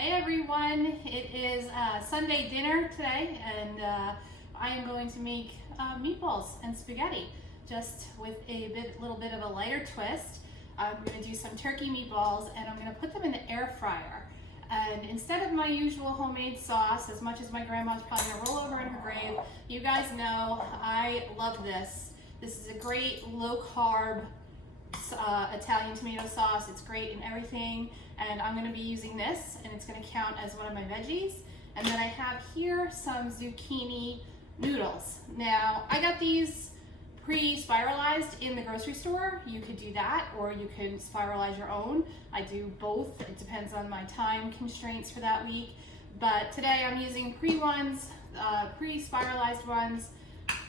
Hey everyone, it is Sunday dinner today, and I am going to make meatballs and spaghetti, just with a little bit of a lighter twist. I'm going to do some turkey meatballs, and I'm going to put them in the air fryer. And instead of my usual homemade sauce, as much as my grandma's probably going to roll over in her grave, you guys know I love this. This is a great low-carb Italian tomato sauce. It's great in everything, and I'm going to be using this, and it's going to count as one of my veggies. And then I have here some zucchini noodles. Now, I got these pre-spiralized in the grocery store. You could do that, or you can spiralize your own. I do both. It depends on my time constraints for that week. But today I'm using pre-spiralized ones.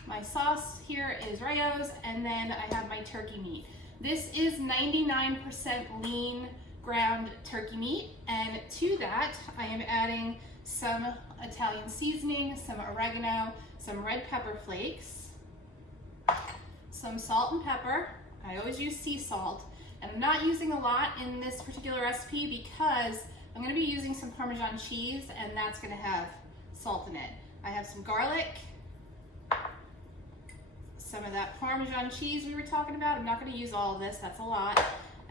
My sauce here is Rayo's, and then I have my turkey meat. This is 99% lean ground turkey meat, and to that I am adding some Italian seasoning, some oregano, some red pepper flakes, some salt and pepper. I always use sea salt, and I'm not using a lot in this particular recipe because I'm going to be using some Parmesan cheese, and that's going to have salt in it. I have some garlic, some of that Parmesan cheese we were talking about. I'm not going to use all of this, that's a lot.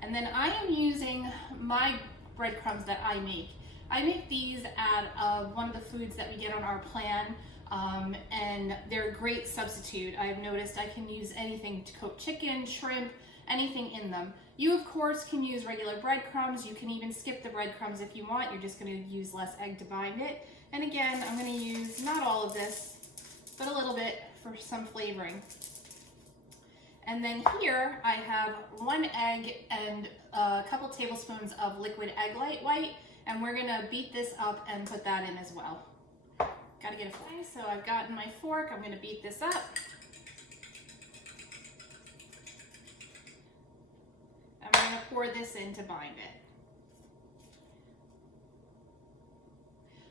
And then I am using my breadcrumbs that I make. I make these out of one of the foods that we get on our plan, and they're a great substitute. I've noticed I can use anything to coat chicken, shrimp, anything in them. You, of course, can use regular breadcrumbs. You can even skip the breadcrumbs if you want. You're just going to use less egg to bind it. And again, I'm going to use not all of this, but a little bit for some flavoring. And then here I have 1 egg and a couple tablespoons of liquid egg white, and we're gonna beat this up and put that in as well. Gotta get a fork. Okay, so I've gotten my fork. I'm gonna beat this up. And we're gonna pour this in to bind it.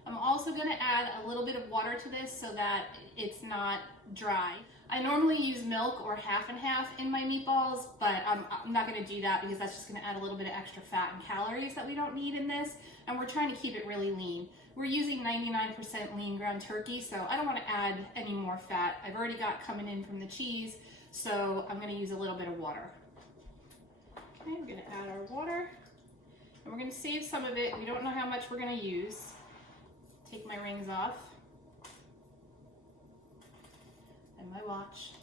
I'm also going to add a little bit of water to this so that it's not dry. I normally use milk or half and half in my meatballs, but I'm not going to do that because that's just going to add a little bit of extra fat and calories that we don't need in this, and we're trying to keep it really lean. We're using 99% lean ground turkey, so I don't want to add any more fat. I've already got coming in from the cheese, so I'm going to use a little bit of water. Okay, we're going to add our water, and we're going to save some of it. We don't know how much we're going to use. Take my rings off and my watch,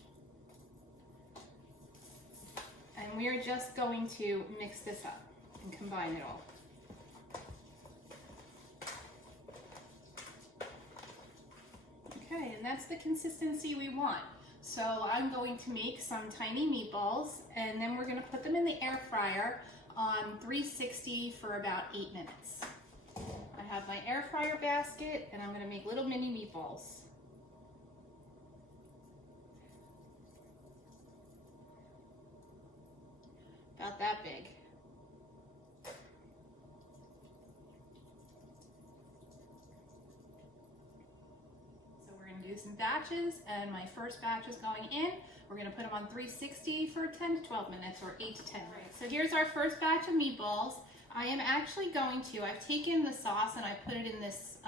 and we are just going to mix this up and combine it all. Okay, and that's the consistency we want. So I'm going to make some tiny meatballs, and then we're going to put them in the air fryer on 360 for about 8 minutes. I have my air fryer basket, and I'm going to make little mini meatballs. About that big. So we're going to do some batches, and my first batch is going in. We're going to put them on 360 for 10 to 12 minutes, or 8 to 10. Right. So here's our first batch of meatballs. I am actually going to, I've taken the sauce and I put it in this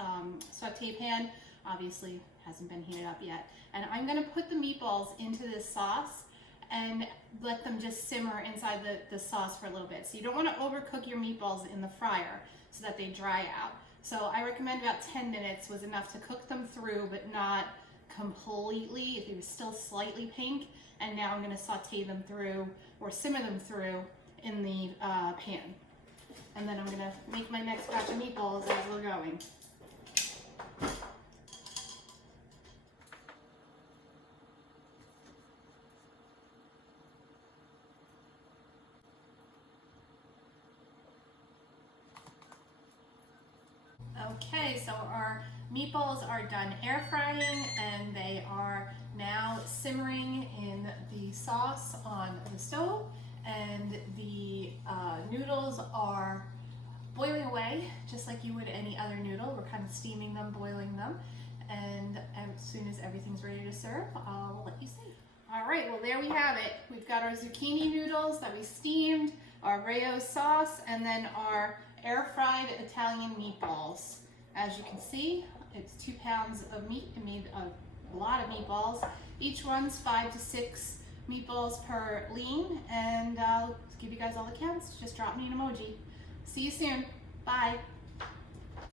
saute pan. Obviously hasn't been heated up yet. And I'm gonna put the meatballs into this sauce and let them just simmer inside the sauce for a little bit. So you don't wanna overcook your meatballs in the fryer so that they dry out. So I recommend about 10 minutes was enough to cook them through, but not completely, if it was still slightly pink. And now I'm gonna saute them through, or simmer them through in the pan. And then I'm going to make my next batch of meatballs as we're going. Okay, so our meatballs are done air frying, and they are now simmering in the sauce on the stove. And the noodles are boiling away just like you would any other noodle. We're kind of steaming them, boiling them, and as soon as everything's ready to serve, I'll let you see. All right, well there we have it. We've got our zucchini noodles that we steamed, our Rayo's sauce, and then our air fried Italian meatballs. As you can see, it's 2 pounds of meat. It made a lot of meatballs. Each one's 5 to 6 meatballs per lean, and I'll give you guys all the counts. Just drop me an emoji. See you soon. Bye.